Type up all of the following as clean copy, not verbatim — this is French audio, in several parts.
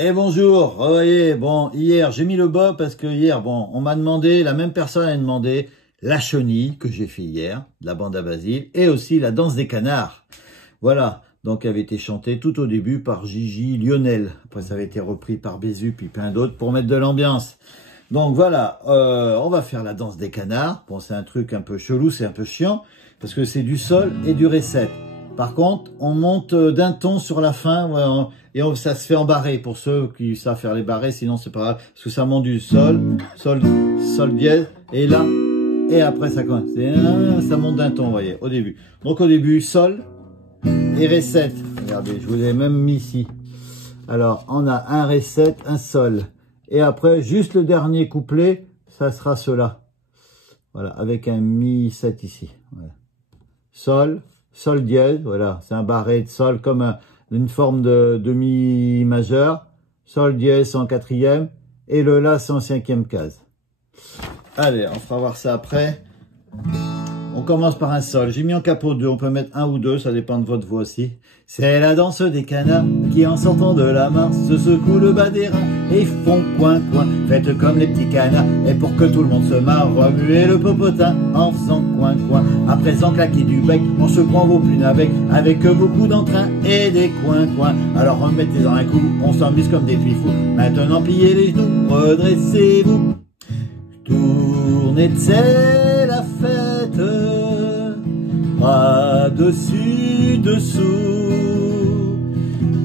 Et bonjour, voyez, bon, hier, j'ai mis le bas parce que hier, bon, on m'a demandé, la même personne a demandé la chenille que j'ai fait hier, de la bande à Basile, et aussi la danse des canards. Voilà, donc elle avait été chantée tout au début par Gigi Lionel. Après, ça avait été repris par Bézu, puis plein d'autres pour mettre de l'ambiance. Donc voilà, on va faire la danse des canards. Bon, c'est un truc un peu chelou, c'est un peu chiant, parce que c'est du sol et du ré7. Par contre, on monte d'un ton sur la fin, et ça se fait en barré pour ceux qui savent faire les barrés, sinon c'est pas grave, parce que ça monte du sol, sol dièse, et là, et après ça commence. Ça monte d'un ton, vous voyez, au début. Donc au début, sol et ré7. Regardez, je vous ai même mis ici. Alors, on a un ré7, un sol. Et après, juste le dernier couplet, ça sera cela. Voilà, avec un mi7 ici. Voilà. Sol, sol dièse, voilà, c'est un barré de sol comme une forme de mi majeur. Sol dièse en quatrième et le la c'est en cinquième case. Allez, on fera voir ça après. On commence par un sol. J'ai mis en capot 2, on peut mettre un ou deux, ça dépend de votre voix aussi. C'est la danse des canards qui en sortant de la mare se secouent le bas des reins et font coin coin. Faites comme les petits canards et pour que tout le monde se marre, remuez le popotin en faisant coin coin. À présent claquer du bec, on se prend vos plumes avec beaucoup d'entrain et des coins coins. Alors remettez-en un coup, on s'amuse comme des petits fous. Maintenant pliez les genoux, redressez-vous. Tournez, c'est la fête, bras dessus, dessous,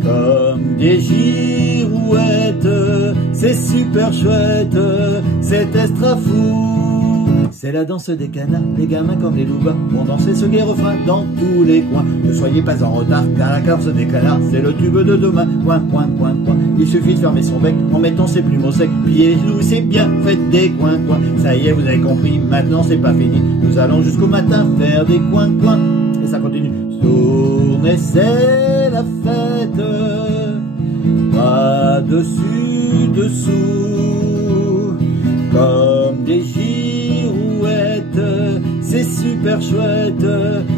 comme des girouettes, c'est super chouette, c'est extra fou. C'est la danse des canards, les gamins comme les loups vont danser ce gai refrain dans tous les coins. Ne soyez pas en retard, car la danse des canards, c'est le tube de demain. Coin, coin, coin, coin. Il suffit de fermer son bec en mettant ses plumes au sec. Pliez les genoux, c'est bien, faites des coins, coins. Ça y est, vous avez compris, maintenant c'est pas fini. Nous allons jusqu'au matin faire des coins, coins. Et ça continue. Tournez, c'est la fête. Pas dessus, dessous. Comme des c'est super chouette,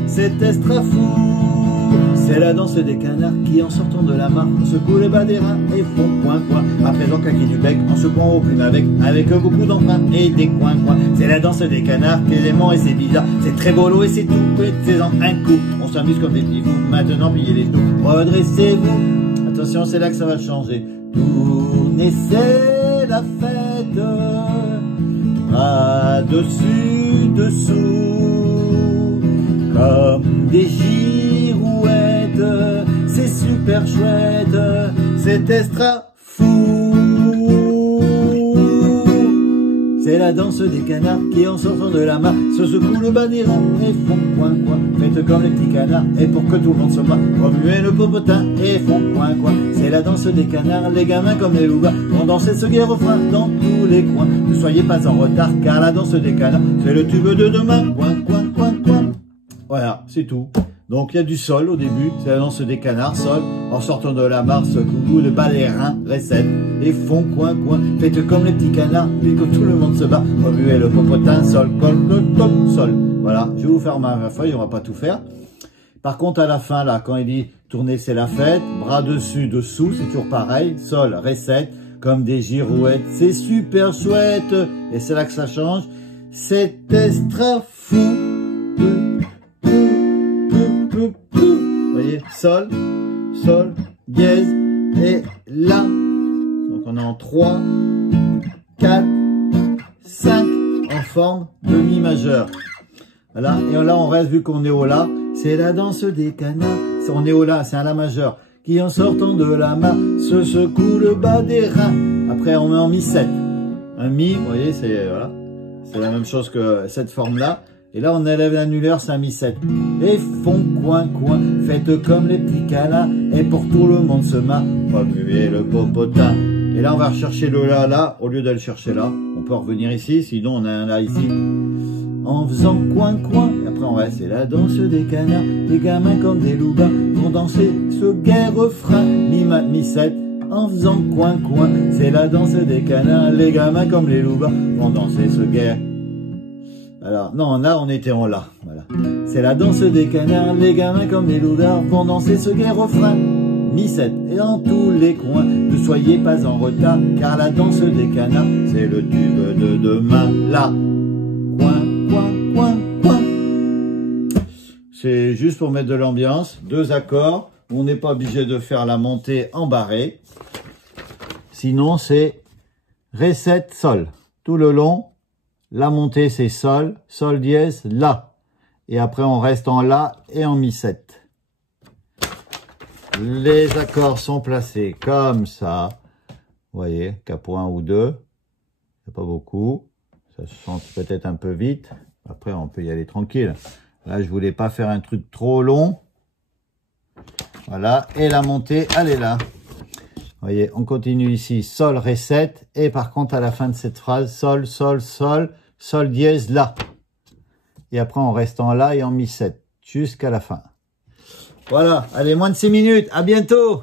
c'est extra fou. C'est la danse des canards qui en sortant de la mare secouent les bas des reins et font coin coin. À présent claquer du bec en secouant aux plumes avec beaucoup d'entrain et des coins coins. C'est la danse des canards qui est aimant et c'est bizarre, c'est très bolo et c'est tout, mettez-en un coup. On s'amuse comme des petits fous, maintenant pliez les genoux, redressez-vous. Attention, c'est là que ça va changer. Tournez, c'est la fête. Bras dessus, dessous, comme des girouettes, c'est super chouette, c'est extra fou. C'est la danse des canards qui en sortant de la mare se secouent le bas des reins et font coin coin. Faites comme les petits canards et pour que tout le monde se marre, remuez le popotin et font coin coin. C'est la danse des canards, les gamins comme les loups vont danser ce gai refrain dans tous les coins. Ne soyez pas en retard car la danse des canards, c'est le tube de demain. Coin coin coin coin. Voilà, c'est tout. Donc il y a du sol au début, c'est la danse des canards, sol, en sortant de la mare, secouent le bas des reins, ré7, et font coin coin, faites comme les petits canards, puis que tout le monde se bat, remuez le popotin, sol, col, le top, sol. Voilà, je vais vous faire ma feuille, on va pas tout faire. Par contre à la fin là, quand il dit tourner c'est la fête, bras dessus, dessous, c'est toujours pareil, sol, ré7, comme des girouettes, c'est super chouette, et c'est là que ça change, c'est extra fou. Vous voyez, sol, sol, dièse et la. Donc on est en 3, 4, 5 en forme de mi majeur. Voilà, et là on reste, vu qu'on est au la, c'est la danse des canards. On est au la, c'est un la majeur, qui en sortant de la mare se secoue le bas des reins. Après on met en mi7. Un mi, vous voyez, c'est voilà, c'est la même chose que cette forme-là. Et là, on élève l'annulaire, c'est un mi7. Et font coin coin, faites comme les petits canards, et pour tout le monde se marre, remuez le popotin. Et là, on va rechercher le là, au lieu de le chercher là. On peut revenir ici, sinon on a un là ici. En faisant coin coin, et après on reste, c'est la danse des canards, les gamins comme des loups vont danser ce gai refrain, mi7. En faisant coin coin, c'est la danse des canards, les gamins comme les loups vont danser ce gai. Alors, non, là, on était en la. Voilà. C'est la danse des canards, les gamins comme des loupards vont danser ce gai refrain. mi 7 et en tous les coins. Ne soyez pas en retard, car la danse des canards, c'est le tube de demain. Là, coin, coin, coin, coin. C'est juste pour mettre de l'ambiance, 2 accords. On n'est pas obligé de faire la montée en barré. Sinon, c'est Ré 7, Sol. Tout le long, la montée, c'est Sol, Sol dièse, La. Et après, on reste en La et en Mi 7. Les accords sont placés comme ça. Vous voyez, qu'à point ou 2. C'est pas beaucoup. Ça se chante peut-être un peu vite. Après, on peut y aller tranquille. Là, je voulais pas faire un truc trop long. Voilà. Et la montée, elle est là. Vous voyez, on continue ici. Sol, Ré 7. Et par contre, à la fin de cette phrase, Sol, Sol, Sol, Sol dièse, La. Et après, on reste en La et en Mi 7. Jusqu'à la fin. Voilà. Allez, moins de 6 minutes. À bientôt.